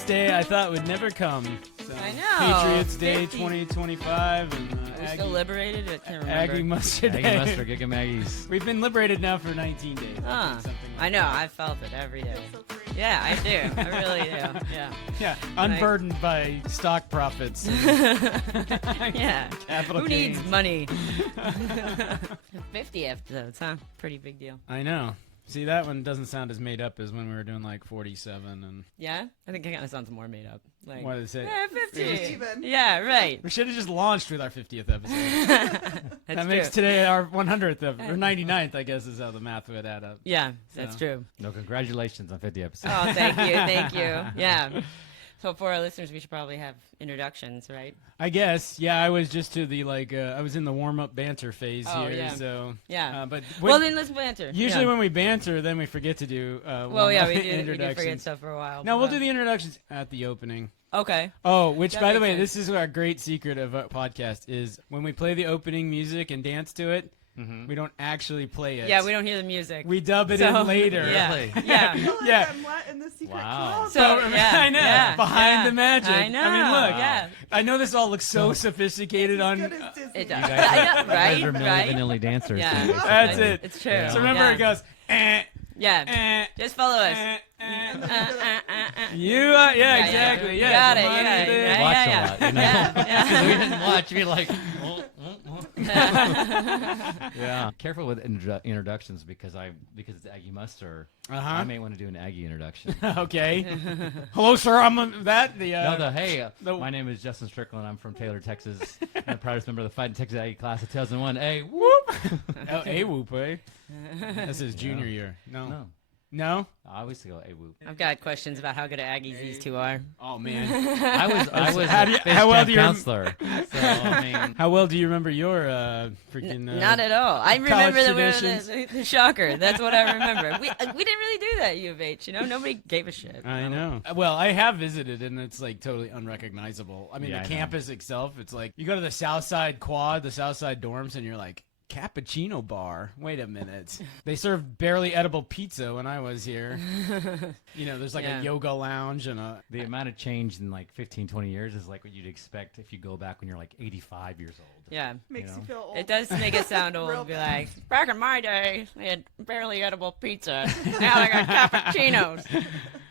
Independence Day I thought would never come. So, I know. Patriots Day 50. 2025. And, We're still liberated? I can't remember. Aggie Mustard Aggie Day. Mustard, Giga Maggies. We've been liberated now for 19 days. Huh. Something like I know. I felt it every day. So free. Yeah, I do. I really do. Yeah. Yeah, unburdened by stock profits. Yeah. Capital Who gains. needs money? 50 episodes, huh? Pretty big deal. I know. See, that one doesn't sound as made up as when we were doing like 47 and Yeah? I think it kind of sounds more made up. Like, what is it? yeah, 50. Even. Yeah, right. We should have just launched with our 50th episode. That's That makes true. today our 100th or 99th, I guess, is how the math would add up. Yeah, that's So. true. No, congratulations on 50 episodes. Oh, thank you. Thank you. Yeah. So for our listeners, we should probably have introductions, right? I guess, yeah. I was just to the I was in the warm-up banter phase Oh, here, yeah. so Yeah. But Well, then let's banter. usually Yeah. when we banter, then we forget to do Well, yeah, we do introductions. forget stuff for a while. No, we'll but- do the introductions at the opening. Okay. Oh, which, That by the makes way, sense. this is our great secret of a podcast is when we play the opening music and dance to it, we don't actually play it. Yeah, we don't hear the music. We dub it So, in later. Yeah. Really? Yeah. I feel like Yeah. I'm let in the secret Wow. club. So, yeah, I know. yeah, Behind yeah. the magic. I know. I mean, look. Yeah. I know this all looks so sophisticated on. Good as Disney. It does. You guys, I know, you guys right? are Milli Right? Vanilli dancers. Yeah. then, basically. That's it. It's true. Yeah. So remember, Yeah. it goes. Yeah. Just follow us. You yeah, exactly. You Yeah, got it. come on You got it. in. Yeah, Watch yeah, a lot, you know? yeah. Because we Yeah. didn't watch, you'd be like, yeah. Careful with introductions because it's Aggie Mustard. Uh-huh. I may want to do an Aggie introduction. Okay. Hello, sir. I'm that the. My name is Justin Strickland. I'm from Taylor, Texas. I'm the proudest member of the Fighting Texas Aggie class of 2001. Hey, whoop! Oh, a whoop, eh? That's his junior year. No. No, I always go a whoop. I've got questions about how good at Aggies these two are. Oh man. I was how well do you counselor. So I mean, How well do you remember your freaking? Not at all. I remember traditions? the shocker. That's what I remember. We didn't really do that at U of H. You know, nobody gave a shit. I know. Well, I have visited, and it's like totally unrecognizable. I mean, Yeah, the I know. campus itself, it's like you go to the South Side Quad, the South Side dorms, and you're like, cappuccino bar. Wait a minute. They served barely edible pizza when I was here. You know, there's like Yeah. a yoga lounge and a. the amount of change in like 15, 20 years is like what you'd expect if you go back when you're like 85 years old. Yeah. Makes you know? feel old. It does make it sound old. Real Be bad. like, back in my day, we had barely edible pizza. Now they got cappuccinos.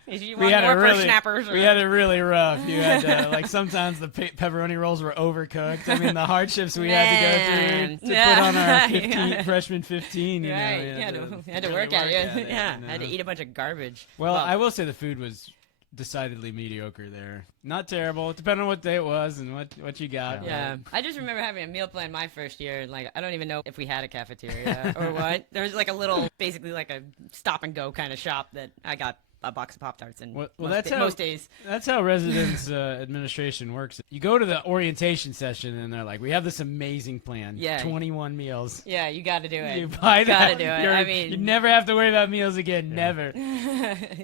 If you want more snappers. we had it really rough. You had like sometimes the pepperoni rolls were overcooked. I mean, the hardships we had to go through to Man. put on our Yeah. 15, freshman 15. You Right. know, You had to really work at it. you Yeah. know. Had to eat a bunch of garbage. Well, I will say the food was decidedly mediocre there. Not terrible, depending on what day it was and what you got. Yeah, I just remember having a meal plan my first year, and like I don't even know if we had a cafeteria or what. There was like a little, basically like a stop and go kind of shop that I got a box of Pop-Tarts in most days. That's how residence administration works. You go to the orientation session and they're like, "We have this amazing plan. Yeah. 21 meals. Yeah, you got to do it. You buy gotta that. do it. You're- I mean- you never have to worry about meals again. Never.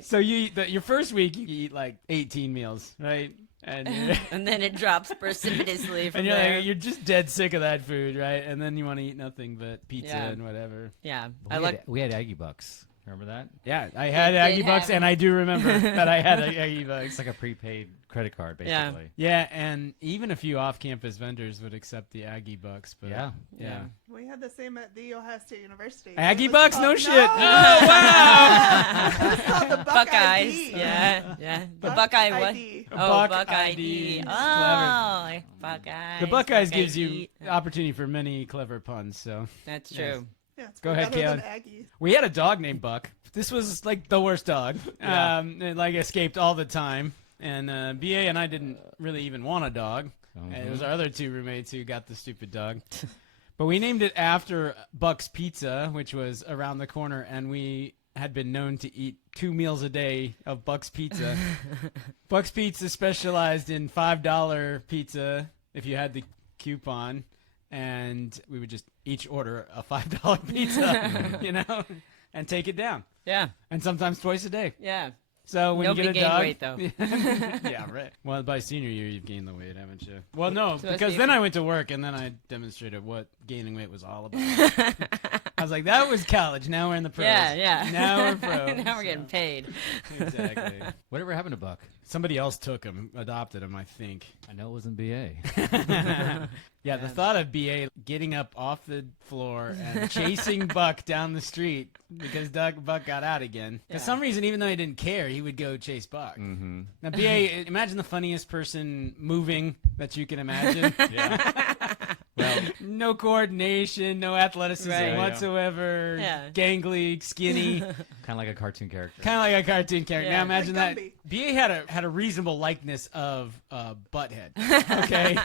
So you eat your first week, you eat like 18 meals, right? And you're, And then it drops precipitously from and you're there. like, you're just dead sick of that food, right? And then you want to eat nothing but pizza Yeah. and whatever. Yeah, We had Aggie Bucks. Remember that? Yeah, I had did Aggie Bucks, have and I do remember that I had Aggie Bucks. It's like a prepaid credit card, Yeah. basically. Yeah, and even a few off-campus vendors would accept the Aggie Bucks. But Yeah. yeah. We had the same at the Ohio State University. Aggie It was Bucks? called- No shit. Oh, wow. It was called the Buckeyes. ID. Yeah, yeah. The Buck Buckeye what? ID. Oh, Buck Buck ID. ID. It's Oh, Buckeyes. The Buckeyes Buck gives you ID. opportunity for many clever puns. So That's Yes. true. Yeah, it's Go way ahead, better than Kalyn. Aggie. we had a dog named Buck. This was like the worst dog. Yeah. It like escaped all the time. And BA and I didn't really even want a dog. It was our other two roommates who got the stupid dog. But we named it after Buck's Pizza, which was around the corner, and we had been known to eat 2 meals a day of Buck's Pizza. Buck's Pizza specialized in $5 pizza if you had the coupon, and we would just each order a $5 pizza, you know, and take it down. Yeah, And sometimes twice a day. yeah. So when Nobody you get a gained dog, weight, though. yeah, right. Well, by senior year, you've gained the weight, haven't you? Well, no, So that's because the- then I went to work and then I demonstrated what gaining weight was all about. How was like, that was college. Now we're in the pros. Yeah. Now we're pros. Now we're getting paid. Exactly. Whatever happened to Buck? Somebody else took him, adopted him, I think. I know it wasn't BA. Yeah, the thought of BA getting up off the floor and chasing Buck down the street because Buck got out again. For some reason, even though he didn't care, he would go chase Buck. Mm-hmm. Now, BA, imagine the funniest person moving that you can imagine. Yeah. Well, No coordination, no athleticism whatsoever. Yeah. Gangly, skinny, kind of like a cartoon character. kind of like a cartoon character. Yeah. Now imagine Like that. Gumby. BA had a reasonable likeness of Butthead. Okay,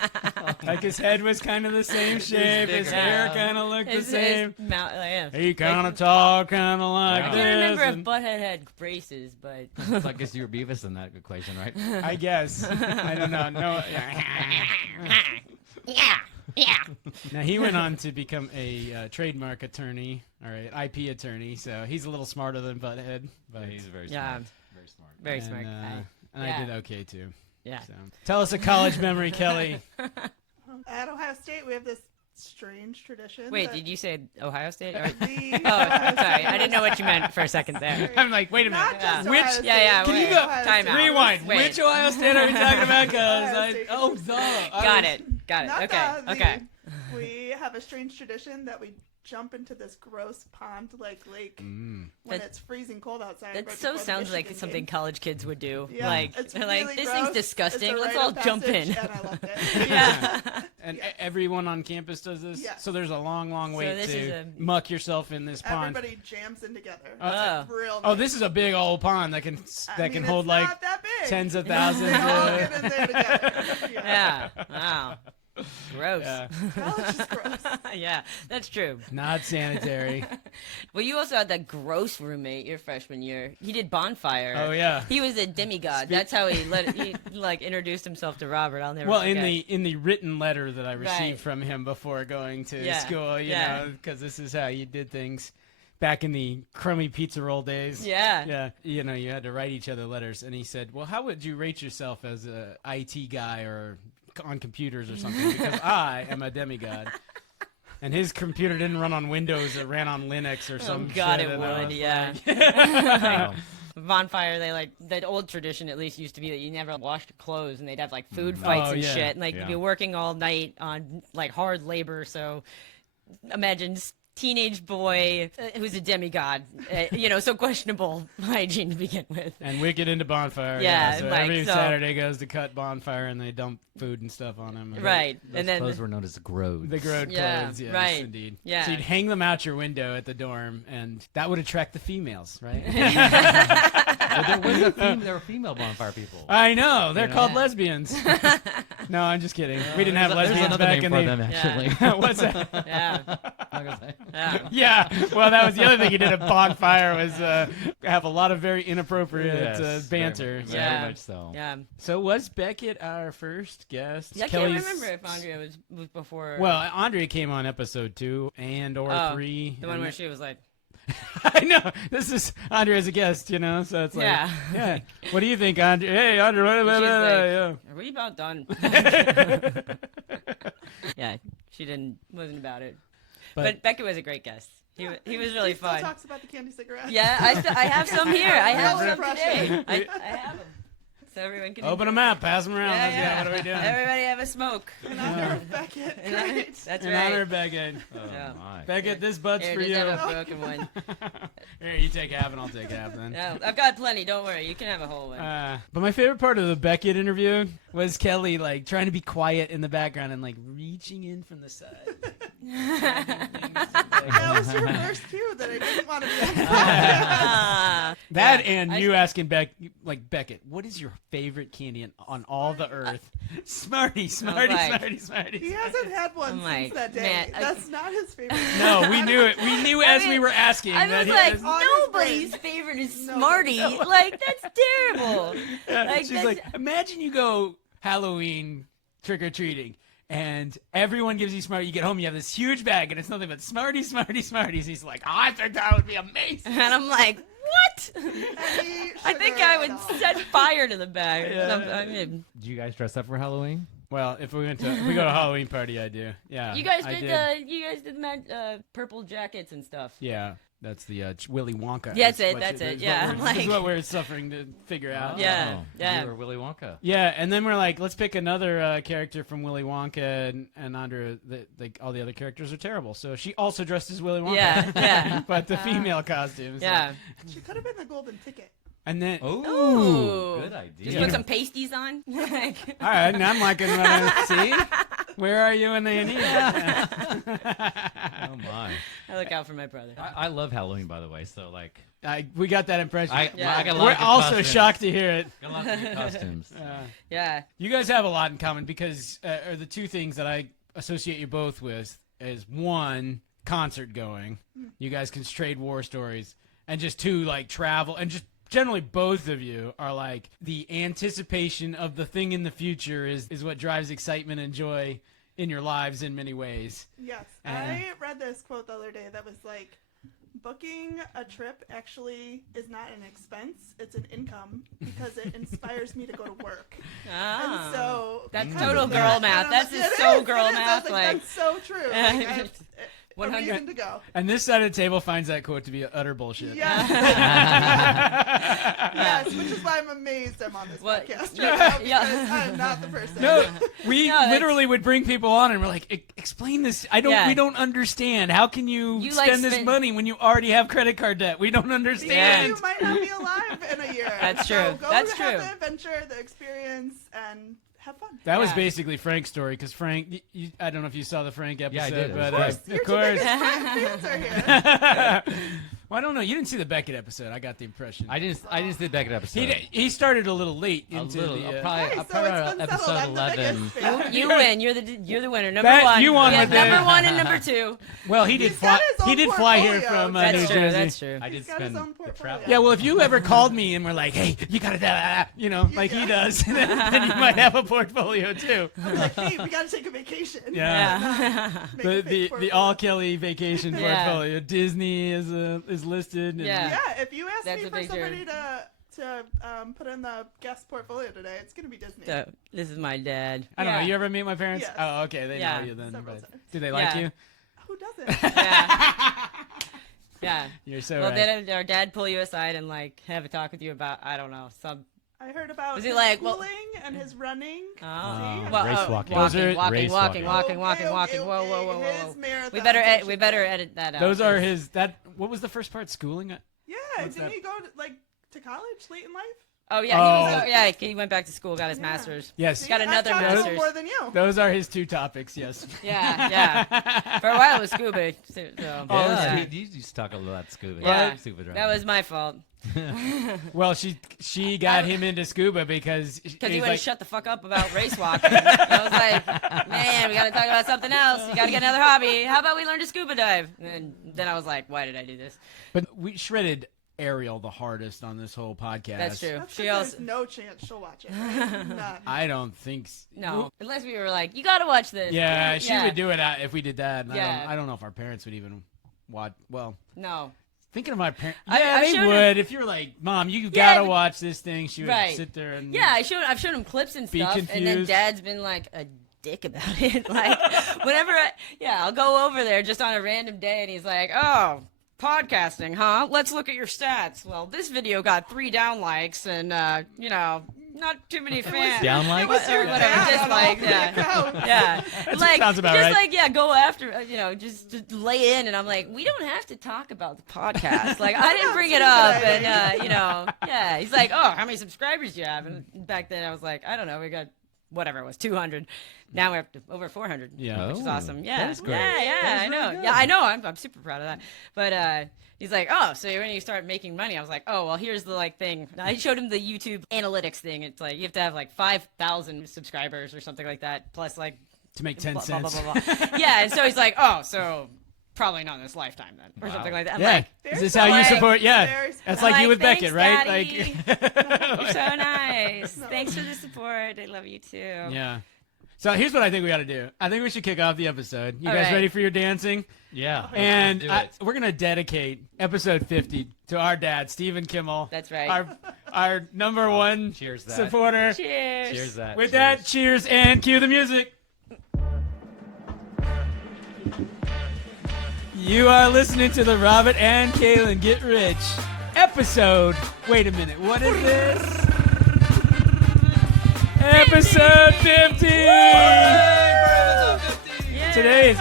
like his head was kind of the same shape, his bigger. hair Yeah. kind of looked the His same. mouth, He kind of tall, kind of like I I this. can't remember if and- Butthead had braces, but So I guess you were Beavis in that equation, right? I guess. I don't know. No. Now he went on to become a trademark attorney, all right, IP attorney. So he's a little smarter than Butthead, but He's very Yeah. smart. Very smart. very and, smart guy. and Yeah. I did okay too. Yeah. So tell us a college memory, Kelly. At Ohio State, we have this strange tradition. Wait, that did you say Ohio State? Or... the Oh, sorry. I didn't know what you meant for a second there. I'm like, wait a minute. Not just Which- Ohio State. Yeah. Can you wait. go- Time out. Rewind. Wait. Which Ohio State are we talking about? Because Ohio State Got it. Not Okay. the- Okay. We have a strange tradition that we jump into this gross pond-like lake when That- it's freezing cold outside. That right so before the sounds like Michigan something game. college kids would do. Yeah, Like, it's they're really like, this gross. thing's It's disgusting. a Let's rite all of jump in. passage, and I loved it. Yeah. And everyone on campus does this? Yes. So there's a long, long wait this to is a- muck yourself in this pond. Everybody jams in together. Oh. It's real Oh, nice. this is a big old pond that can I mean, hold it's like not that big. tens of thousands. They all of... get in there together. Yeah. Wow. Gross. Yeah. College is gross. Yeah, that's true. Not sanitary. Well, you also had that gross roommate your freshman year. He did Bonfire. Oh yeah. He was a demigod. That's how he like introduced himself to Robert. I'll never Well, forget. in the written letter that I received Right. from him before going to Yeah, school, you yeah. know, because this is how you did things back in the crummy pizza roll days. Yeah. Yeah. You know, you had to write each other letters, and he said, "Well, how would you rate yourself as a IT guy or on computers or something? Because I am a demigod." And his computer didn't run on Windows; it ran on Linux or some Oh God, shit. it and I would. was Yeah. Wow. Bonfire, they like that old tradition at least used to be that you never washed your clothes and they'd have like food fights Oh, and yeah. shit and like Yeah. be working all night on like hard labor. So imagine this teenage boy who's a demigod, so questionable hygiene to begin with. And Wicked into Bonfire. Yeah, So like, every so- Saturday goes to cut Bonfire, and they dump food and stuff on him. Right, Those and then clothes were known as grodes. The grode Yeah, clothes, yes, right. indeed. Yeah. So you'd hang them out your window at the dorm, and that would attract the females, right? But there were female bonfire people. I know. They're Yeah. called lesbians. No, I'm just kidding. We didn't have There's lesbians another back name in for the... them, Yeah. actually. What's that? yeah, I'm not gonna say. yeah. Yeah. Well, that was the other thing he did at Bonfire was have a lot of very inappropriate Yes, banter. Very, Yeah. very much so. Yeah. So was Beckett our first guest? Yeah, I Kelly's- can't remember if Andrea was before. Well, Andrea came on episode 2 or Oh, 3. the one and- where she was like, I know. This is Andrea as a guest, so it's like, Yeah. yeah. What do you think, Andrea? Hey, Andrea. Blah, she's blah, like, blah, "Are we about done?" Yeah, she wasn't about it. But Beckett was a great guest. He was really He still fun. talks about the candy cigarette. Yeah, I have some here. I have Real some today. refreshing. I have them. So everyone can Open them up, pass them around. Let's Yeah, see, what are we doing? Everybody have a smoke. In honor of Beckett. Great. That's In right. honor of Beckett. Oh, Yeah. my. Beckett, this butt's Here, for just you. have a broken one. Here, you take half and I'll take half then. No, I've got plenty. Don't worry. You can have a whole one. But my favorite part of the Beckett interview was Kelly like trying to be quiet in the background and like reaching in from the side. That was your first cue that I didn't want to be on. Ah. That Yeah, and I- you asking Beckett, what is your favorite candy on all the earth? Smarty, Smarty, like- Smarty, Smarty. He hasn't had one I'm since like, that day. man, That's not his favorite. No, we knew it. We knew as we were asking. I that was he like, was- on his nobody's brain. favorite is No, Smarty. no. Like, that's terrible. Yeah, Like, she's that's- like, imagine you go Halloween trick or treating, and everyone gives you Smarties. You get home, you have this huge bag, and it's nothing but Smarties, Smarties, Smarties. He's like, oh, I think that would be amazing. And I'm like, what? Any I think sugar I at would all. set fire to the bag. Yeah. I mean, Did you guys dress up for Halloween? Well, if we go to a Halloween party, I do. Yeah. You guys I did the purple jackets and stuff. Yeah. That's the Willy Wonka. That's it. Yeah. This is what we're suffering to figure out. Yeah. You were Willy Wonka. Yeah, and then we're like, let's pick another character from Willy Wonka, and Andrea, all the other characters are terrible. So she also dressed as Willy Wonka. Yeah. But the female costumes. Yeah. She could have been the golden ticket. And then, Ooh. Good idea. Just put some pasties on. all right, now I'm liking what I see. Where are you in A&E? Oh my! I look out for my brother. I love Halloween, by the way. So like, We got that impression. I got a lot We're of good also costumes. shocked to hear it. Got a lot of good costumes. Yeah. You guys have a lot in common because, or the two things that I associate you both with is one, concert going. You guys can trade war stories, and just two, like travel, and just generally both of you are like the anticipation of the thing in the future is what drives excitement and joy in your lives in many ways. Yes. I read this quote the other day that was like, booking a trip actually is not an expense, it's an income because it inspires me to go to work. And so that's total girl math. That's just so girl math. Like, that's so true. Like, a reason to go. And this side of the table finds that quote to be utter bullshit. Yes. Yes, which is why I'm amazed I'm on this podcast right now because I'm not the person. No, we literally would bring people on and we're like, explain this. We don't understand. How can you spend this money when you already have credit card debt? We don't understand. You might not be alive in a year. That's so true. Go That's have true. the adventure, the experience, and have fun. That was basically Frank's story because Frank, I don't know if you saw the Frank episode, I did. but Of course. Fans are here. Well, I don't know. You didn't see the Beckett episode. I got the impression. I didn't see the Beckett episode. He started a little late A into little. the. Probably so it's been episode settled. I'm the 11. biggest fan. You win. You're the winner. Number That- one. you won with number the- one and number two. Well, he did He's fly. got his He own did fly here portfolio. from That's New true. Jersey. That's true. I did He's got his spend own the portfolio. travel. Yeah, well, if you ever called me and were like, "Hey, you gotta," like he does, then you might have a portfolio too. I'm like, hey, we gotta take a vacation. Yeah. Make a fake The portfolio. All Kelly vacation Yeah. portfolio. Disney is listed. And Yeah. Yeah, if you ask That's me a for big somebody to put in the guest portfolio today, it's gonna be Disney. So, this is my dad. I don't know. You ever meet my parents? Yes. Oh, okay. They Yeah. know you then. Several But times. do they like Yeah. you? Who doesn't? Yeah. Yeah. You're so Well, right. did our dad pull you aside and like have a talk with you about some? I heard about Was he his like, well- schooling and his running. Oh, See? well, race oh, walking. Those are- walking. race Walking. walking. Whoa, whoa, whoa. His marathons, We better I we should better say. edit that out. Those are his. What was the first part? Schooling? Yeah, What's didn't that? he go to college late in life? Oh yeah, Oh. he went back to school, got his master's. Yes. Got another I talked to him master's. more than you. Those are his two topics. Yes. Yeah. For a while it was scuba. So, Yeah, yeah. he used to talk a lot about scuba. Yeah. Scuba That driving. was my fault. Well, she got him into scuba because Because he he's wouldn't like, shut the fuck up about race walking. I was like, man, we got to talk about something else. You got to get another hobby. How about we learn to scuba dive? And then I was like, why did I do this? But we shredded Ariel the hardest on this whole podcast. That's true. That's She 'cause also there's no chance she'll watch it. Right? None. I don't think. no, unless we were like, you got to watch this. Yeah, she would do it if we did that. And Yeah. I don't know if our parents would even watch. Well, No. thinking of my parents, I they showed would. If you're like, Mom, you gotta watch this thing, she would Right. sit there and Yeah, I've shown him clips and Be stuff, and then confused. Dad's been like a dick about it. Like whenever I'll go over there just on a random day, and he's like, "Oh, podcasting, huh? Let's look at your stats." Well, this video got 3 down likes, and not too many fans. Down likes? It was your Or whatever, dad just on like all that. the accounts. Yeah, like sounds about just right. go after, just lay in, and I'm like, we don't have to talk about the podcast. Like I didn't bring it up, and yeah. He's like, oh, how many subscribers do you have? And back then I was like, I don't know, we got whatever it was, 200. Now we're up to over 400. Yeah. which is Oh, awesome. Yeah, that's great. yeah, That's I know. really good. Yeah, I know. I'm super proud of that. But he's like, oh, so when you start making money, I was like, oh, well, here's the thing. I showed him the YouTube analytics thing. It's like you have to have 5,000 subscribers or something like that, plus to make 10 blah, cents. blah, blah, blah. Yeah, and so he's like, oh, so probably not in this lifetime then, or something like that. I'm Yeah, like, is this how you support? Yeah, Very that's I'm like you with thanks, Beckett, right? Daddy. Like, you're so nice. Thanks for the support. I love you too. yeah. So here's what I think we got to do. I think we should kick off the episode. You All guys right. ready for your dancing? Yeah. And do it. we're gonna dedicate episode 50 to our dad, Stephen Kimmel. That's right. our number one cheers that. supporter. Cheers. Cheers that. With that, cheers and cue the music. You are listening to the Robert and Kalyn Get Rich episode. Wait a minute, what is this? Episode 50! Today is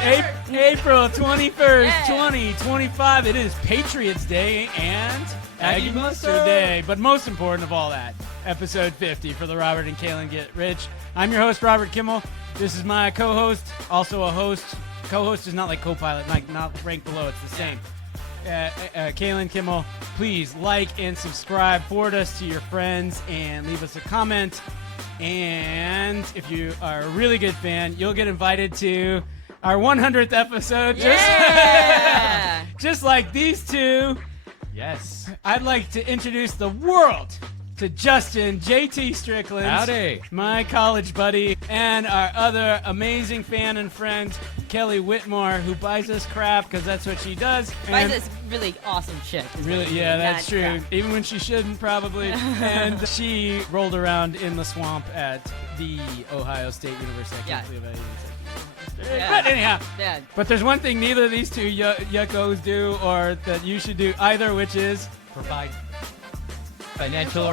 April 21st, 2025. It is Patriots Day and Aggie Mustard Day. But most important of all that, episode 50 for the Robert and Kalyn Get Rich. I'm your host, Robert Kimmel. This is my co-host, also a host. Co-host is not like co-pilot, like not ranked below. It's the same. Kalyn Kimmel, please like and subscribe, forward us to your friends, and leave us a comment. And if you are a really good fan, you'll get invited to our 100th episode. Yeah! Just like these two. Yes. I'd like to introduce the world to Justin JT Strickland. Howdy. My college buddy, and our other amazing fan and friend, Kelly Whitmore, who buys us crap because that's what she does. Buys us really awesome shit. Really, yeah, that's true. Crap. Even when she shouldn't, probably. And she rolled around in the swamp at the Ohio State University. I can't believe I even said that. Yeah. But anyhow, Yeah. but there's one thing neither of these two yuckos do, or that you should do either, which is Provide financial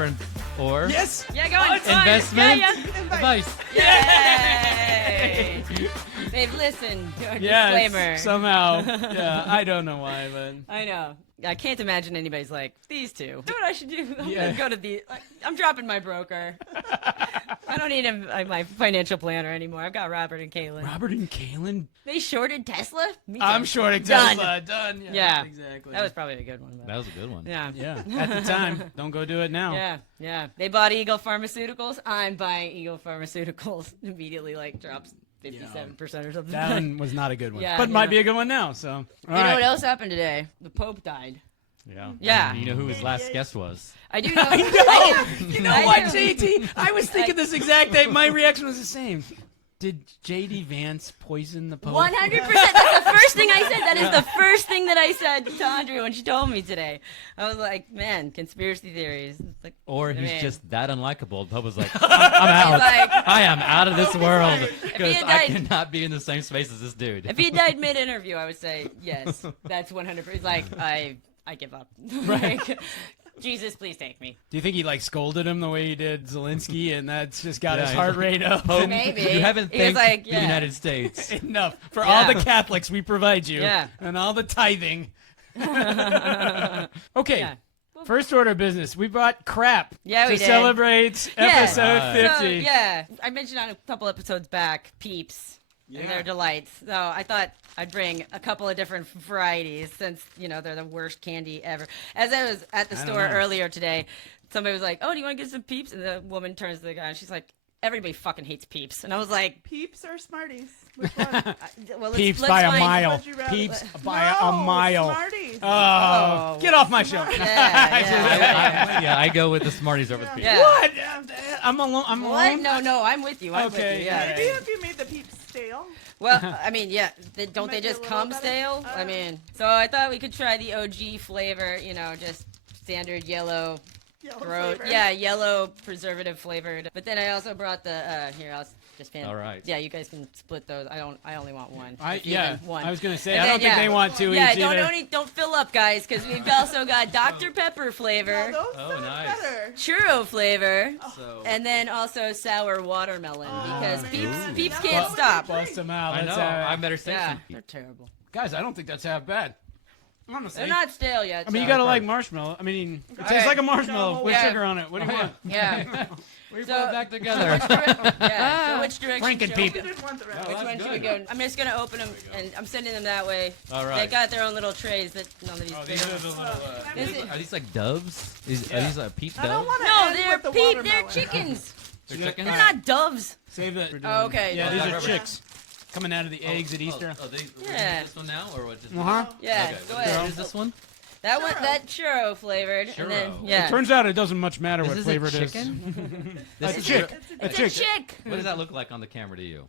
or yes. Yeah, go on. investment Yeah. advice. Yay! They've listened to our disclaimer. Somehow. Yeah, I don't know why, but I know. I can't imagine anybody's like, these two. You know what I should do? I'm Yeah. gonna go to the. I'm dropping my broker. I don't need my financial planner anymore. I've got Robert and Kalyn. Robert and Kalyn. They shorted Tesla? Me too. I'm shorting Done. Tesla. Done. Yeah. Exactly. That was probably a good one. But That was a good one. yeah. yeah. At the time. Don't go do it now. Yeah. They bought Eagle Pharmaceuticals. I'm buying Eagle Pharmaceuticals. Immediately, drops 57% or something. That one was not a good one. Yeah, but yeah. might be a good one now. So. You know what else happened today? The Pope died. Yeah. Yeah. You know who his last guest was? I do know. You know what, JT? I was thinking this exact day. My reaction was the same. Did J.D. Vance poison the Pope? 100%. That's the first thing I said. That is the first thing that I said to Andrea when she told me today. I was like, man, conspiracy theories. It's like, Or he's man. just that unlikable. The Pope was like, I'm out. like- I am out of this world he because had I died- cannot be in the same space as this dude. If he died mid-interview, I would say, yes, that's 100%. He's like, I give up. Like, Jesus, please take me. Do you think he scolded him the way he did Zelensky, and that's just got his Yeah, heart rate up? Maybe. You haven't He was thanked like, the yeah. United States. Enough for all Yeah. the Catholics we provide you, Yeah. and all the tithing. Okay. Yeah. First order of business. We brought crap Yeah, we to did. celebrate episode Right. 50. So, yeah, I mentioned on a couple episodes back, Peeps and their delights. So I thought I'd bring a couple of different varieties since, they're the worst candy ever. As I was at the I don't store know. earlier today, somebody was like, oh, do you want to get some Peeps? And the woman turns to the guy and she's like, everybody fucking hates Peeps. And I was like, Peeps or Smarties? Which one? well, Peeps let's by a find- mile. Would you rather- Peeps No, by a mile. Smarties. Oh, get off my show. Yeah. I go with the Smarties over the Peeps. Yeah. What? I'm alone. I'm What? alone. No, I'm with you. I'm Okay, with you. Yeah. yeah. Maybe if you made the Peeps stale. Well, I mean, yeah. Don't Might they be a just little come better. stale? I mean, so I thought we could try the OG flavor. Just standard yellow. Yellow Throat, flavor. yeah, yellow preservative flavored. But then I also brought the here. I'll just fan. All right. Yeah, you guys can split those. I only want one. One. I was gonna say And I don't then, think they want two Yeah, each either. don't fill up, guys, because we've also got Dr. Pepper flavor, Yeah, those Oh, sound nice. better. churro flavor, So, and then also sour watermelon because man. Peeps Ooh. can't Well, stop. Bust them out. I know. Let's have it. I'm better safe Yeah, than they're terrible. Guys, I don't think that's half bad. Honestly. They're not stale yet. I mean, you so- gotta like marshmallow. I mean, it tastes Alright. like a marshmallow with Yeah. sugar on it. What do you want? Yeah. We So- put it back together. Yeah. So which direction? Franken should- peep. You didn't want the rest. Which that's one should we good. go? I'm just gonna open them, and I'm sending them that way. All They right. got their own little trays that none of these. Oh, big these are ones. the little. Is it- Are these like doves? Are Yeah. these Peep I don't doves? want to No, end they're with the They're watermelon. chickens. They're chickens? They're not doves. Save that. Oh, okay. Yeah, Oh, these right, are right, chicks coming out of the eggs at Easter. Yeah. This one now, or what? Just Uh-huh. Yeah, Okay. go What ahead. is this one? That one, that churro flavored, and then Churro. yeah, Turns out it doesn't much matter This what is flavor a it is. chicken? A This is chick. It's A it's chick. a chick. What does that look like on the camera to you?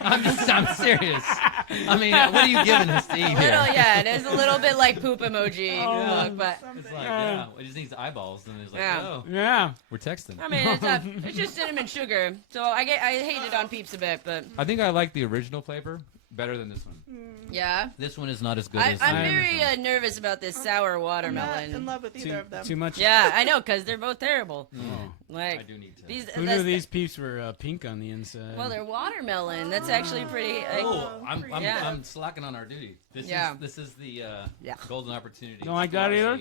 I'm serious. I mean, what are you giving us to eat here? There's a little bit like poop emoji look, but It's like, it just needs eyeballs, and it's like, oh, Yeah. we're texting. I mean, it's just cinnamon sugar. So I hate it on Peeps a bit, but I think I like the original flavor better than this one. yeah. This one is not as good as I'm the very original. nervous about this sour I'm not watermelon. in love with either of them. Too much. Yeah, I know, because they're both terrible. Oh. Like I do need to. Who knew these Peeps were pink on the inside? Well, they're watermelon. That's actually pretty. Oh, Yeah. I'm slacking on our duty. This is the golden opportunity. Don't like that either?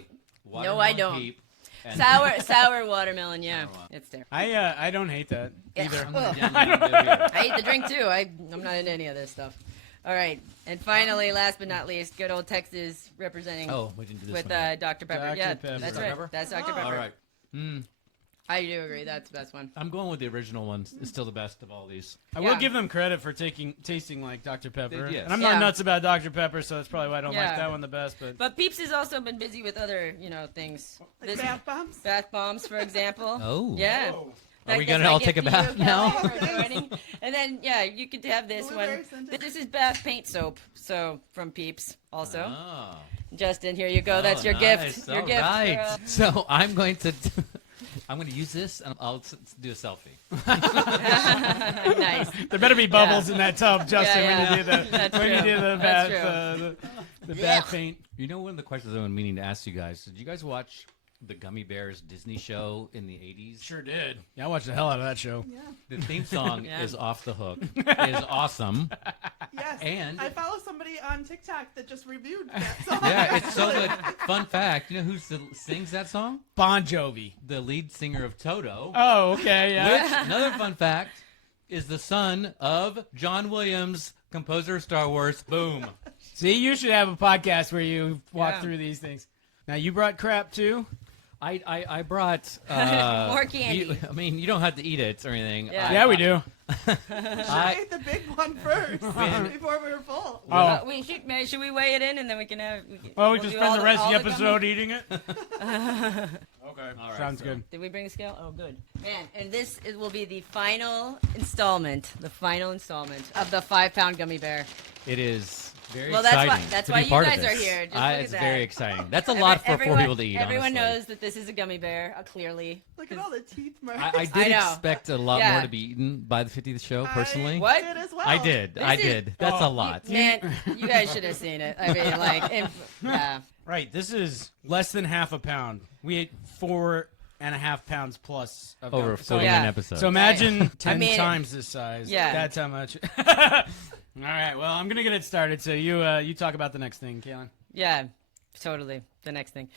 No, I don't. Peep and sour watermelon. Yeah, it's terrible. I don't hate that Yeah. either. I hate the drink too. I'm not into any of this stuff. All right, and finally, last but not least, good old Texas representing we didn't do this with one. Dr. Pepper. Dr. Yeah, Pepper. that's Dr. right. Pepper? That's Dr. Pepper. All right. I do agree. That's the best one. I'm going with the original one. It's still the best of all these. I will give them credit for tasting like Dr. Pepper. Yes. And I'm not nuts about Dr. Pepper, so that's probably why I don't like that one the best. But Peeps has also been busy with other, things. Like bath bombs? Bath bombs, for example. Oh. Yeah. Are we That's gonna my all gift take a to you, bath now? Kelly, for joining. And then, you could have this Blueberry one. scented. This is bath paint soap, so from Peeps also. Oh. Justin, here you go. That's your nice. gift. Your All gift. right. So I'm going to use this and I'll do a selfie. Nice. There better be bubbles in that tub, Justin, Yeah, when you do That's when you true. do the That's bath the bath paint. You know, one of the questions I've been meaning to ask you guys. Did you guys watch the Gummy Bears Disney show in the 80s? Sure did. Yeah, I watched the hell out of that show. Yeah. The theme song Yeah. is Off the Hook. It is awesome. Yes. And- I follow somebody on TikTok that just reviewed that song. Yeah, it's so good. Fun fact, you know who sings that song? Bon Jovi. The lead singer of Toto. Oh, okay, yeah. Which, another fun fact, is the son of John Williams, composer of Star Wars. Boom. See, you should have a podcast where you walk Yeah. through these things. Now, you brought crap, too? I brought More candy. you don't have to eat it or anything. Yeah. Yeah, we do. I ate the big one first before we were full. Oh. Should we weigh it in and then we can have. Well, we we'll just do spend all the rest of the gummy? episode eating it? Okay. All right, Sounds so- good. Did we bring a scale? Oh, good. Man, and this will be the final installment of the 5-pound gummy bear. It is very Well, that's why- exciting. that's to why be you part guys of are this. here. Just look at it's that. very exciting. That's a lot for four people to eat. Everyone honestly. knows that this is a gummy bear, clearly. Look at all the teeth marks. I did know. expect a lot Yeah. more to be eaten by the 50th show, personally. What? did as well. I did. This I is- did. That's a lot. Man, you guys should have seen it. I mean, yeah. Right, this is less than half a pound. We ate 4.5 pounds plus of Over gum. 49 Yeah. episodes. So imagine 10 I mean- times this size. Yeah. That's how much. All right, well, I'm going to get it started. So you talk about the next thing, Kalyn. Yeah, totally. The next thing.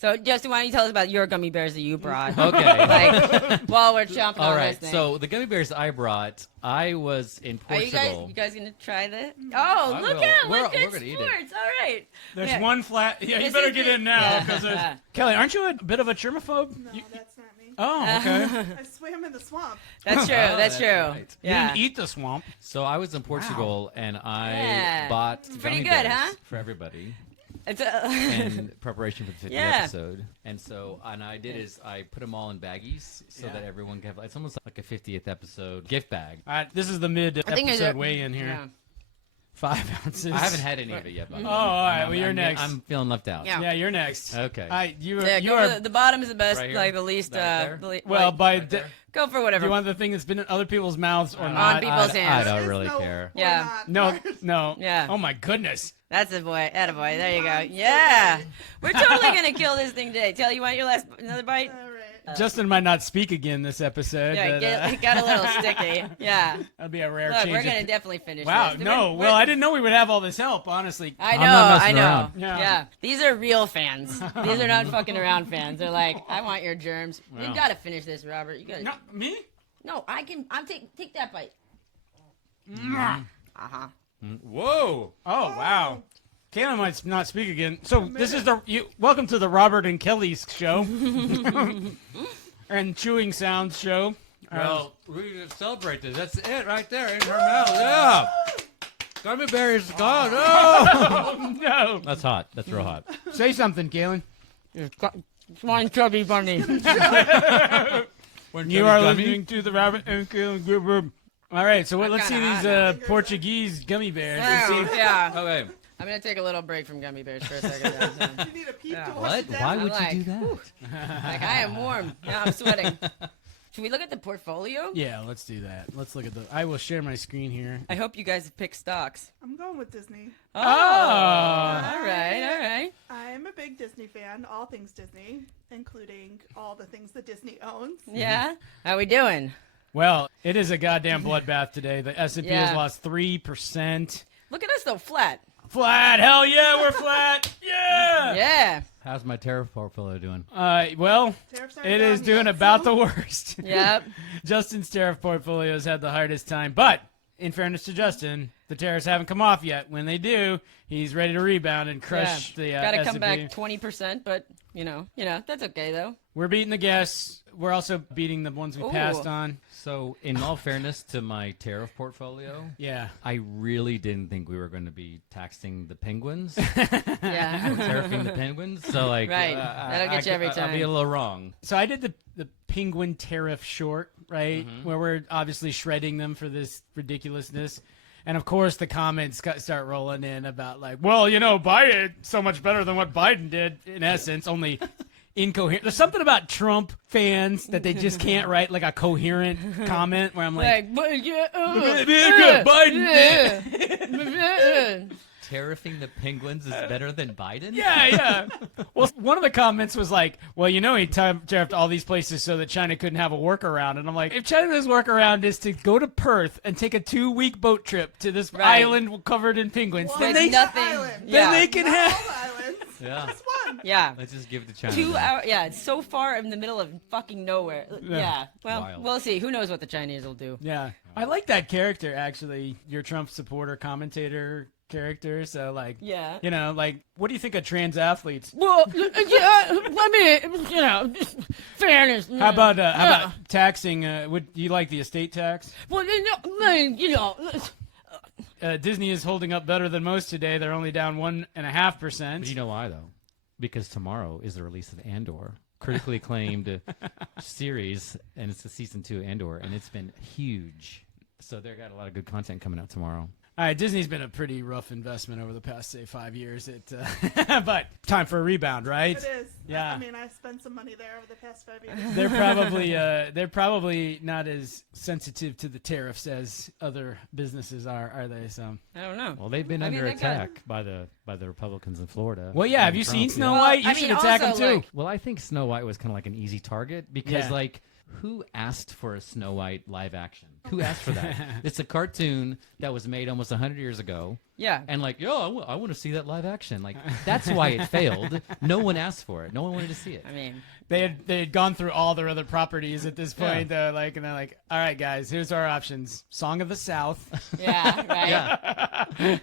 So, Justin, why don't you tell us about your gummy bears that you brought? Okay. Like, while we're chomping All on right. this thing. So the gummy bears I brought, I was in Are Portugal. you guys gonna try that? Oh, I look will. at We're what good gonna eat it. sports! All right. There's Yeah. one flat. Yeah, you This better is get it. in now. Yeah. 'Cause there's- Yeah. Kelly, aren't you a bit of a germaphobe? No, that's not me. Oh, okay. I swam in the swamp. That's true. Oh, that's that's true. right. You Yeah. didn't eat the swamp. So I was in Portugal and I Yeah. bought pretty gummy good, bears huh? for everybody It's in preparation for the 50th Yeah. episode. And so, and I did is I put them all in baggies so Yeah. that everyone can have. It's almost like a 50th episode gift bag. All right, this is the mid I think there's episode a- weigh-in here. Yeah. 5 ounces. I haven't had any of it yet. By the Oh, way. all right. I'm- Well, you're I'm- next. I'm feeling left out. Yeah. Yeah, you're next. Okay. All right, you Yeah, you go are. for the bottom is the best, Right here? like the least. Right there? Well, by Right there? go for do whatever. you want the thing that's been in other people's mouths or On not? people's I hands. don't There is really no care. or Yeah. not No, part. no. Yeah. Oh my goodness. That's a boy. Attaboy. There you go. Yeah. We're totally gonna kill this thing today. Tell you want your last another bite? All right. Justin might not speak again this episode. Yeah, but, it got a little sticky. Yeah. that'd be a rare Look, change. we're of- gonna definitely finish Wow, this. no. Well, I didn't know we would have all this help, honestly. I I'm know, not I messing know. around. Yeah. Yeah. These are real fans. These are not fucking around fans. They're like, I want your germs. Wow. You gotta finish this, Robert. You gotta. No, me? No, I can. I'm take that bite. Uh-huh. Whoa. Oh, wow. Kalyn might not speak again. So this is welcome to the Robert and Kelly's show. And Chewing Sounds show. Well, we can celebrate this. That's it right there in her mouth. Yeah. Gummy bear is gone. Oh. No. That's hot. That's real hot. Say something, Kalyn. One chubby bunny. When You Gummy are gummy- listening to the Robert and Kalyn Group. All right, so let's see kinda these hot Portuguese gummy bears. Yeah. Let's see. Yeah. Okay. I'm gonna take a little break from gummy bears for a second. You need a peep Yeah. to wash What? it down. Why would I'm you do that? Like, I am warm. Now I'm sweating. Should we look at the portfolio? Yeah, let's do that. Let's look at the. I will share my screen here. I hope you guys have picked stocks. I'm going with Disney. Oh, Oh. all right. I'm a big Disney fan, all things Disney, including all the things that Disney owns. Yeah. How we doing? Well, it is a goddamn bloodbath today. The S&P has Yeah. lost 3%. Look at us though, flat. Flat. Hell yeah, we're flat. Yeah. Yeah. How's my tariff portfolio doing? Well, Tariffs aren't it down is doing yet, about so- the worst. Yep. Justin's tariff portfolio has had the hardest time, but in fairness to Justin, the tariffs haven't come off yet. When they do, he's ready to rebound and crush the Gotta come S&P. back 20%, but you know, that's okay though. We're beating the guests. We're also beating the ones we Ooh. passed on. So, in all fairness to my tariff portfolio, Yeah. I really didn't think we were going to be taxing the penguins, Yeah. tariffing the penguins. So, like, Right. That'll get you every I'll be time. a little wrong. So I did the penguin tariff short, right? Where we're obviously shredding them for this ridiculousness. And of course, the comments start rolling in about like, well, you know, Biden so much better than what Biden did. In essence, only incoherent. There's something about Trump fans that they just can't write like a coherent comment. Where I'm like, But yeah, Biden Biden. Tariffing the penguins is better than Biden? yeah. Well, one of the comments was like, well, you know, he tariffed all these places so that China couldn't have a workaround. And I'm like, if China's workaround is to go to Perth and take a 2-week boat trip to this Right. island covered in penguins, One then they, nothing. island. Yeah. then they can Not have. all the islands. Yeah. Just one. Yeah. Let's just give it to China. 2 then. hours. Yeah, it's so far in the middle of fucking nowhere. Yeah. Well, Wild. we'll see. Who knows what the Chinese will do? Yeah. I like that character, actually, your Trump supporter commentator character. So, like, Yeah. you know, like, what do you think of trans athletes? Well, yeah. I mean, you know, fairness. How about taxing? Do you like the estate tax? Well, you know. Disney is holding up better than most today. They're only down 1.5%. But you know why, though? Because tomorrow is the release of Andor, critically acclaimed series, and it's the season 2 of Andor, and it's been huge. So they've got a lot of good content coming out tomorrow. All right, Disney's been a pretty rough investment over the past, say, 5 years. But time for a rebound, right? It is. Yeah. I mean, I spent some money there over the past 5 years. They're probably not as sensitive to the tariffs as other businesses are they? So. I don't know. Well, they've been I mean, under they got- attack by the Republicans in Florida. Well, yeah. Have and you Trump, seen Snow yeah. White? You I should mean, attack them also, too. like- Well, I think Snow White was kind of like an easy target because, Yeah. like, who asked for a Snow White live action? Who asked for that? It's a cartoon that was made almost 100 years ago. Yeah. And like, yo, I want to see that live action. Like, that's why it failed. No one asked for it. No one wanted to see it. I mean, They had gone through all their other properties at this Yeah. point. And they're like, all right, guys, here's our options: Song of the South, yeah, right.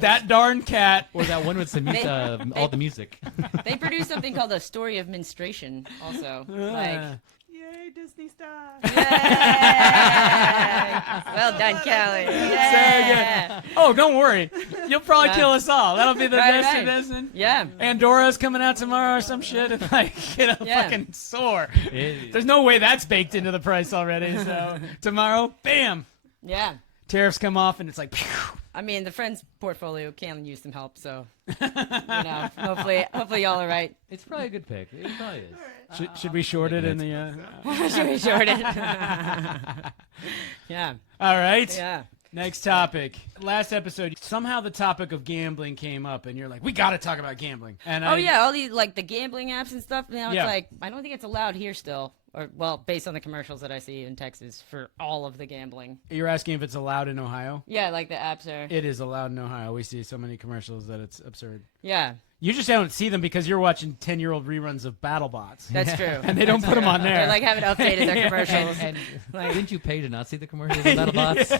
That Darn Cat. Or that one with some all the music. They produced something called A Story of Menstruation, also. Like, Yay, Disney star. well done, Kelly. Say Yeah. again. Oh, don't worry, you'll probably kill us all. That'll be the Right, best right. investment. Yeah. Andora's coming out tomorrow or some shit, and like get a Yeah. fucking sore. It- There's no way that's baked into the price already. So tomorrow, bam, Yeah. tariffs come off, and it's like, phew. I mean, the Friends portfolio can use some help, so you know, hopefully y'all are right. It's probably a good pick. It probably is. Should we short it in the? Should we short it? Yeah. All right. Yeah. Next topic. Last episode, somehow the topic of gambling came up, and you're like, "We got to talk about gambling." And Oh yeah, all these like the gambling apps and stuff. Now it's Yeah. like I don't think it's allowed here still, or well, based on the commercials that I see in Texas for all of the gambling. You're asking if it's allowed in Ohio? Yeah, like the apps are. It is allowed in Ohio. We see so many commercials that it's absurd. Yeah, You just don't see them because you're watching 10-year-old reruns of BattleBots. that's true. And they don't put them on there. They like haven't updated their Yeah. commercials. And Like- didn't you pay to not see the commercials of BattleBots?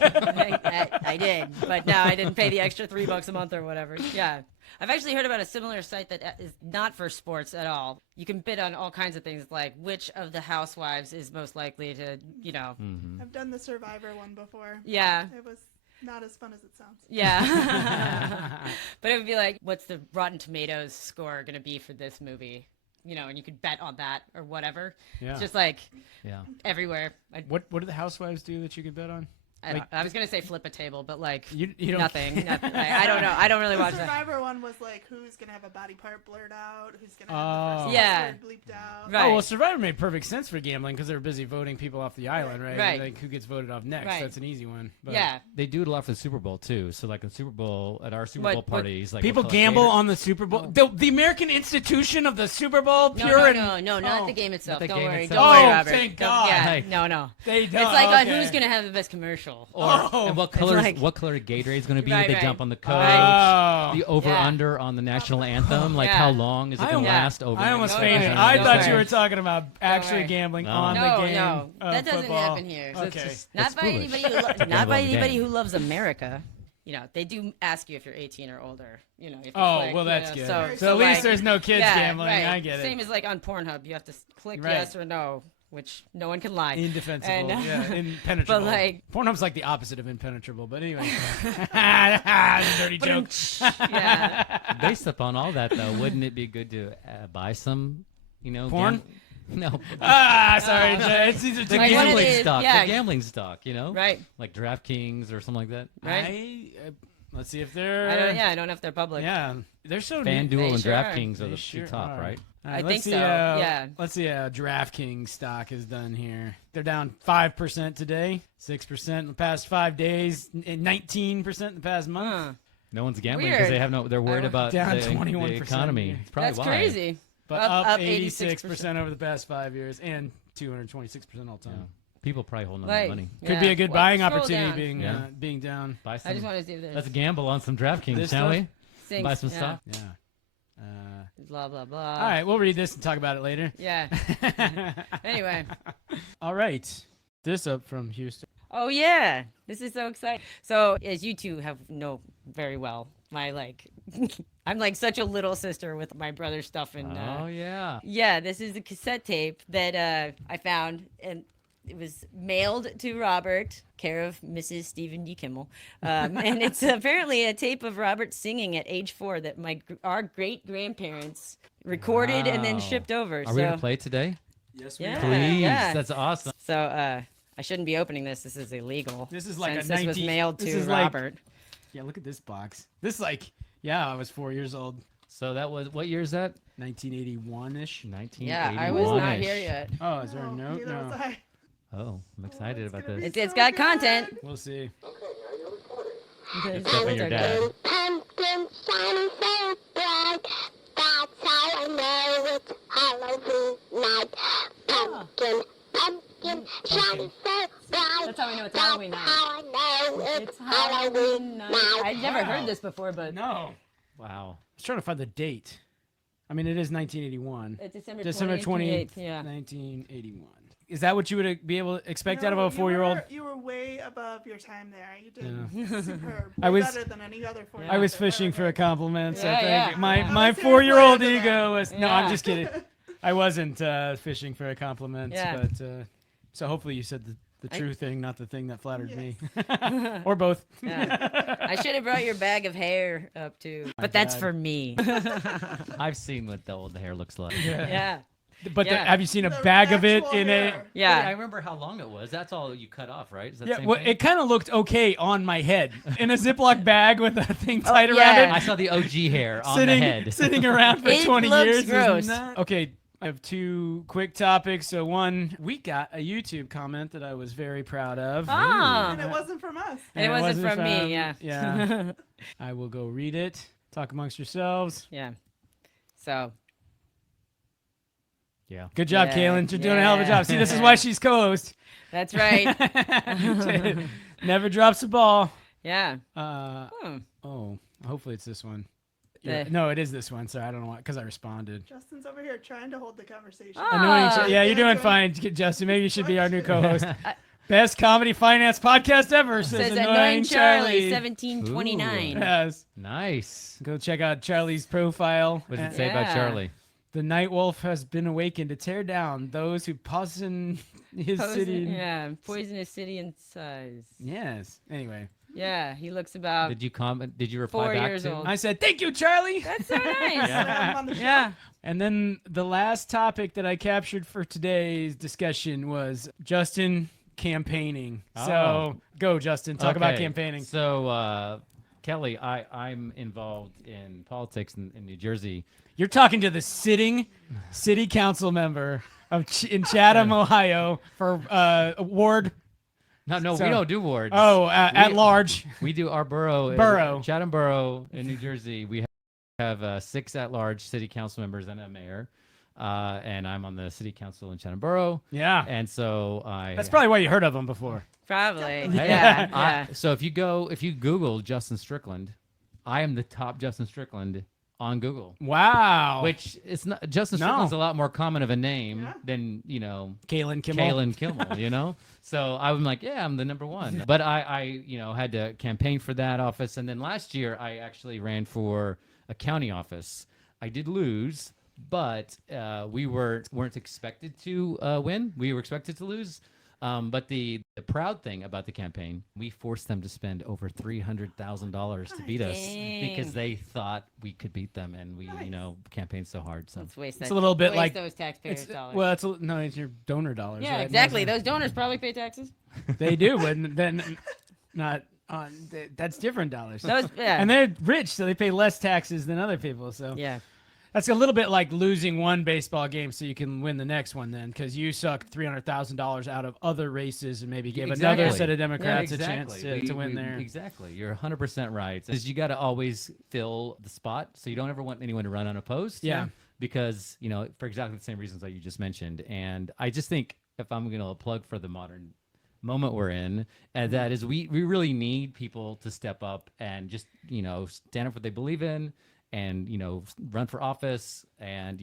I did, but no, I didn't pay the extra $3 a month or whatever. Yeah. I've actually heard about a similar site that is not for sports at all. You can bid on all kinds of things, like which of the housewives is most likely to, you know. I've done the Survivor one before. Yeah. It was not as fun as it sounds. Yeah. But it would be like, what's the Rotten Tomatoes score going to be for this movie? and you could bet on that or whatever. Yeah. It's just like Yeah. everywhere. What do the housewives do that you could bet on? I was gonna say flip a table, but like You don't nothing. I don't know. I don't really The watch that. Survivor one was like, who's gonna have a body part blurred out? Who's gonna have the first Yeah. word bleeped out? Right. Oh, well, Survivor made perfect sense for gambling because they were busy voting people off the island, right? Right. Like, who gets voted off next? Right. That's an easy one. But Yeah. They do it a lot for the Super Bowl too. So like in Super Bowl at our Super Bowl What- parties, like People we'll collect gamble data. on the Super Bowl. The American institution of the Super Bowl, No, pure no, not Oh. the game itself. the Don't game worry. itself. Don't worry, Oh, Robert. thank Don't- God. Yeah, Hey. no. They don't. It's like okay. who's gonna have the best commercial? Oh. And what color like- what color Gatorade is going to be? Right, they right. jump on the coach. Oh. The over under on the national anthem. Like Yeah. how long is it going to Yeah. last over? I almost Don't fainted. worry. I Don't thought worry. you were talking about actually worry. gambling No. on No, the game. no, of that doesn't football. happen here. Okay. It's Not by foolish. anybody. Not by Gamble on the anybody game. who loves America. They do ask you if you're 18 or older. You have to Oh, click, well, that's know, good. So, So at least like, there's no kids yeah, gambling. right. I get it. Same as like on Pornhub, you have to click Right. yes or no, which no one can lie. Indefensible. And, Yeah, impenetrable. But like, Pornhub's like the opposite of impenetrable, but anyway. Dirty joke. yeah, Based upon all that, though, wouldn't it be good to buy some, Porn? No, Sorry, Jay. These are the too Like one of gambling these- stock. yeah. The gambling stock. right. Like DraftKings or something like that. Right. Let's see if they're. I don't know if they're public. Yeah, they're so new. FanDuel and sure are. DraftKings are They the sure two top, are. right? All right, I let's think see so, how- yeah. Let's see how DraftKings stock is done here. They're down 5% today, 6% in the past 5 days, and 19% in the past month. Huh. No one's gambling Weird. because they have no. They're worried about Down the 21%, economy. yeah. It's probably That's why. crazy. But Up up 86%. 86% over the past 5 years and 226% all Yeah. time. People probably holding on to Like, money. Could be a good buying Scroll opportunity down. being Yeah. being down. Buy some. I just want to see if there's Let's gamble on some DraftKings, This shall stuff? we? things, Buy some yeah. stock. Yeah. Blah blah blah. All right, we'll read this and talk about it later. Yeah. Anyway. All right. This up from Houston. Oh yeah, this is so exciting. So as you two know very well, I'm like such a little sister with my brother's stuff and Oh yeah. yeah, this is a cassette tape that I found and it was mailed to Robert, care of Mrs. Stephen D. Kimmel, and it's apparently a tape of Robert singing at age 4 that our great grandparents recorded and then Wow. shipped over. Are so we gonna play it today? Yes, Yeah. Please. yeah. That's awesome. so I shouldn't be opening this. This is illegal. This is like since a this was 19 mailed this to is like- Robert. Yeah, look at this box. This I was 4 years old, So that was what year is that? 1981-ish. 1981. Yeah, I was not here yet. Oh, is there a note? Neither was No. I. Oh, I'm excited it's about gonna this. be It's so got good. content. We'll see. It's definitely your dad. Pumpkin shining so bright. That's how I know it's Halloween night. Pumpkin shining so bright. That's how we know it's That's Halloween night. how I know it's It's Halloween night. night. I've never Wow. heard this before, but No. Wow. I was trying to find the date. I mean, it is 1981. it's December 20th, 28th. Yeah. 1981. Is that what you would be able to expect out of No, a 4-year-old? You were way above your time there. You did Yeah. superb. I Way was- better than any other 4 I was fishing for a compliment. So Yeah, I think yeah. my Yeah. my I was here 4-year-old for that. ego was no. I'm Yeah. just kidding. I wasn't fishing for a compliment. Yeah. But so hopefully you said the I- true thing, not the thing that flattered me, Yes. or both. Yeah. I should have brought your bag of hair up too, but that's God. for me. I've seen what the old hair looks like. yeah. But Yeah. have you seen a The bag of it actual in a? hair. I Yeah. remember how long it was. That's all you cut off, right? Is that Yeah, same well, thing? it kind of looked okay on my head in a Ziploc bag with a thing tied around yeah. I it, saw the OG hair on sitting the head. sitting around for It 20 looks years. is gross. not- Okay, I have 2 quick topics. So one, we got a YouTube comment that I was very proud of. Ah. And it wasn't from us. It wasn't from me, yeah. Yeah. I will go read it. Talk amongst yourselves. Yeah. So Yeah. Good job, Yeah, Kalyn. You're doing a hell of a yeah. job. See, this is why she's co-host. that's right. Never drops the ball. Yeah. Oh, hopefully it's this one. The- No, it is this one. Sorry, I don't know why, because I responded. Justin's over here trying to hold the conversation. Oh. Annoying. Yeah, you're doing Yeah, fine, Justin. Maybe you should be our new co-host. Best comedy finance podcast ever, says Says Annoying Charlie. 1729. Yes. Nice. Go check out Charlie's profile. What does And it say about Yeah. Charlie? The Night Wolf has been awakened to tear down those who poison his city. Yeah. Poisonous city in size. Yes. Anyway, Yeah, he looks about. Did you comment? Did you reply 4 back years to? old. I said, thank you, Charlie. That's so nice. Yeah. And then the last topic that I captured for today's discussion was Justin campaigning. Oh. So go, Justin. Talk about campaigning. So, Kelly, I'm involved in politics in New Jersey. You're talking to the sitting city council member in Chatham, Ohio for ward. No, So- we don't do wards. Oh, at large. We do our borough. Borough. Chatham Borough in New Jersey. We have 6 at-large city council members and a mayor. And I'm on the city council in Chatham Borough. Yeah. And so That's probably why you heard of him before. Probably. Hey, Yeah. so if you Google Justin Strickland, I am the top Justin Strickland on Google. Wow. Which it's not. Justin No. Strickland's a lot more common of a name than Kalyn Kimmel. Kalyn Kimmel. So I'm like, yeah, I'm the number one. But I had to campaign for that office, and then last year I actually ran for a county office. I did lose, but we weren't expected to win. We were expected to lose. But the proud thing about the campaign, we forced them to spend over $300,000 to beat us because they thought we could beat them, and we campaigned so hard. So Let's waste It's that. a little bit waste like those taxpayers' dollars. Well, it's your donor dollars. yeah, right? exactly. Those donors probably pay taxes. They do, but then not on. That's different dollars. Those, yeah. And they're rich, so they pay less taxes than other people. So yeah. that's a little bit like losing one baseball game so you can win the next one, then, because you sucked $300,000 out of other races and maybe gave another set of Democrats a chance to win there. Exactly. You're 100% right. Because you got to always fill the spot, so you don't ever want anyone to run unopposed. Yeah. Because, for exactly the same reasons that you just mentioned. And I just think if I'm going to plug for the modern moment we're in, and that is we really need people to step up and just, stand up for what they believe in, and run for office, and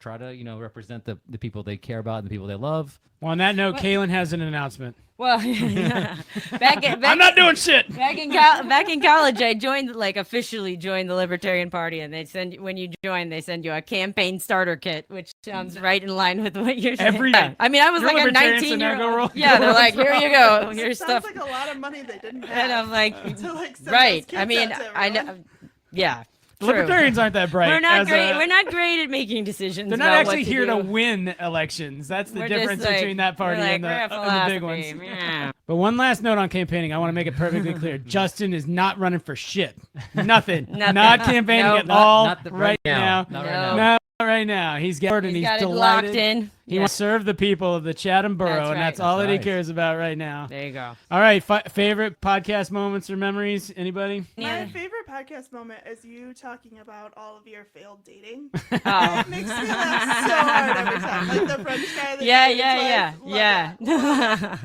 try to represent the people they care about and the people they love. Well, on that note, Kalyn has an announcement. Well, I'm not doing shit. Back in college, I officially joined the Libertarian Party, and when you join, they send you a campaign starter kit, which sounds right in line with what you're saying. I mean, I was You're like a libertarian, so 19-year-old. now Yeah, they're like, here you go, here's Sounds stuff. like a lot of money they didn't have. And I'm like, to, send right. those I mean, kits out to I everyone. know. Yeah. The Libertarians aren't that bright. We're not as great. a- We're not great at making decisions. They're not about actually what here to do. win elections. That's the We're just difference like- between that party we're like, and we're a the big ones. philosophy. Yeah. But one last note on campaigning. I want to make it perfectly clear. Justin is not running for shit. Nothing. Nothing. Not campaigning Nope. at all Not right now. Not No. right now. Not right now. He's got and He's he's got it delighted. locked in. He Yeah. wants to serve the people of the Chatham Borough, That's and that's right. all That's that he right. cares about right now. There you go. All right. Favorite podcast moments or memories? Anybody? My favorite podcast moment is you talking about all of your failed dating. Oh. It makes me laugh so hard every time. Like the French guy that Yeah, dated yeah, his yeah, wife. Love yeah.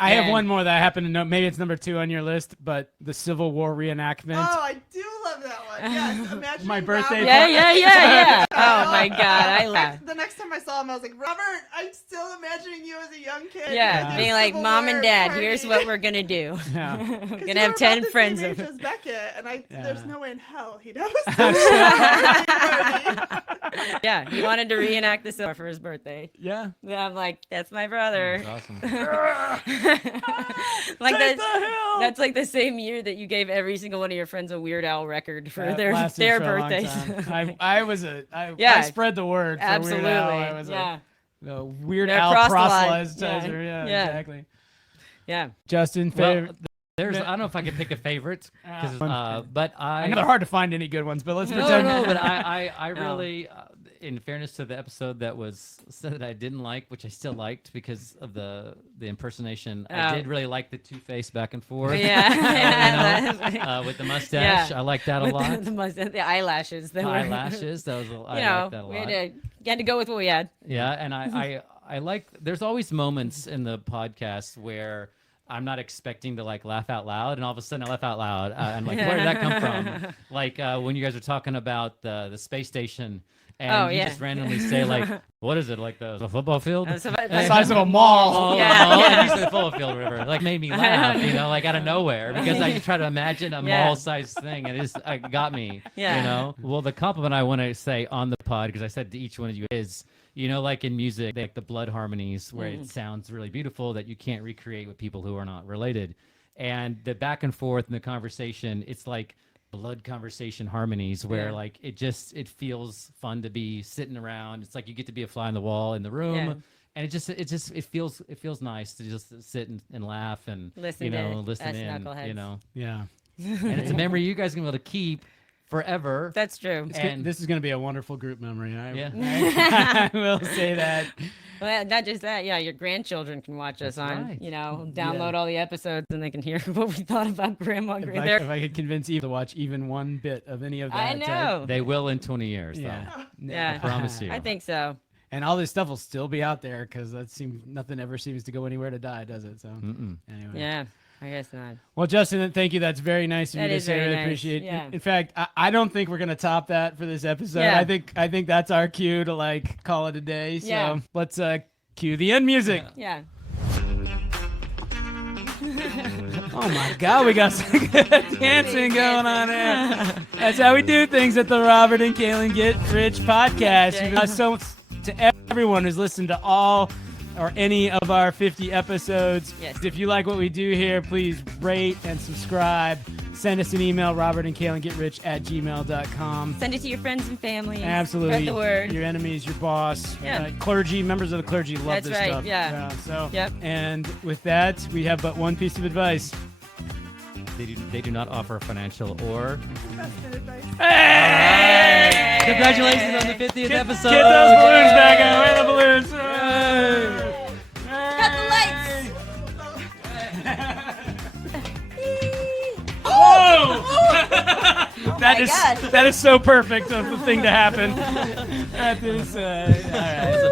I have Yeah. one more that I happen to know. Maybe it's number 2 on your list, but the Civil War reenactment. Oh, I do love that one. Yes, imagine My birthday Robert- Yeah. Oh my God, I laugh. The next time I saw him, I was like, Robert, I'm still imagining you as a young kid. Yeah, at being this like, Civil Mom and War Dad, party." here's what we're gonna do. Yeah. We're 'Cause gonna you have were 10 about the friends. same age as Beckett, and Yeah. there's no way in hell he'd have a Civil War party. Yeah, he wanted to reenact the Civil War for his birthday. Yeah. Yeah, I'm like, that's my brother. That's awesome. Like Take that. the hill! That's like the same year that you gave every single one of your friends a Weird Al record for That their lasted their for a long birthdays. time. I Yeah. spread the word for Absolutely. Weird Al. I was Yeah. a Weird They're Al proselytes. proselytizer. Yeah, Yeah. exactly. Yeah. Justin, Well, favorite. I don't know if I can pick a favorite, but I know they're hard to find any good ones, but let's No, pretend. no, but I No. really, in fairness to the episode that was said that I didn't like, which I still liked because of the impersonation, I Oh. did really like the Two-Face back and forth. Yeah. With the mustache, Yeah. I liked that a With lot. the eyelashes. That The were, eyelashes, I liked that a we lot. had to go with what we had. Yeah, and I like. There's always moments in the podcast where I'm not expecting to laugh out loud, and all of a sudden I laugh out loud. I'm like, where did that come from? Like when you guys are talking about the space station, and you just randomly say what is it, like the football field? So, The size of a mall. Oh, Yeah. you said the football field or whatever. Made me laugh, out of nowhere, because I try to imagine a mall-sized thing, and it got me. Yeah. Well, the compliment I want to say on the pod, because I said to each one of you is, like in music, like the blood harmonies, where it sounds really beautiful that you can't recreate with people who are not related. and the back and forth and the conversation, it's like blood conversation harmonies where like it feels fun to be sitting around. It's like you get to be a fly on the wall in the room. And it feels nice to just sit and laugh and listen in, Yeah. And it's a memory you guys are gonna be able to keep forever. That's true. This is going to be a wonderful group memory. I will say that. Well, not just that. Yeah, your grandchildren can watch us on, download all the episodes and they can hear what we thought about Grandma Gray. If I could convince Eve to watch even one bit of any of that. I know. They will in 20 years, Yeah. I promise you. I think so. And all this stuff will still be out there because nothing ever seems to go anywhere to die, does it? So anyway. Yeah. I guess not. Well, Justin, thank you. That's very nice of you to say. I really appreciate it. Yeah. In fact, I don't think we're gonna top that for this episode. Yeah. I think that's our cue to call it a day. So let's cue the end music. Yeah. Oh my God, we got some good dancing going on there. That's how we do things at the Robert and Kalyn Get Rich podcast. So to everyone who's listened to all or any of our 50 episodes. Yes. If you like what we do here, please rate and subscribe. Send us an email, robertandkalengetrich@gmail.com. Send it to your friends and family. Absolutely. Spread the word. Your enemies, your boss, Yeah. Clergy, members of the clergy love That's this right, stuff. yeah. Yep. And with that, we have but one piece of advice. They do not offer financial or... Investment advice. Hey! Congratulations on the 50th episode. Get those balloons back on. Where are the balloons? Cut the lights. Whoa! That God. is so perfect of the thing to happen. That is, all right.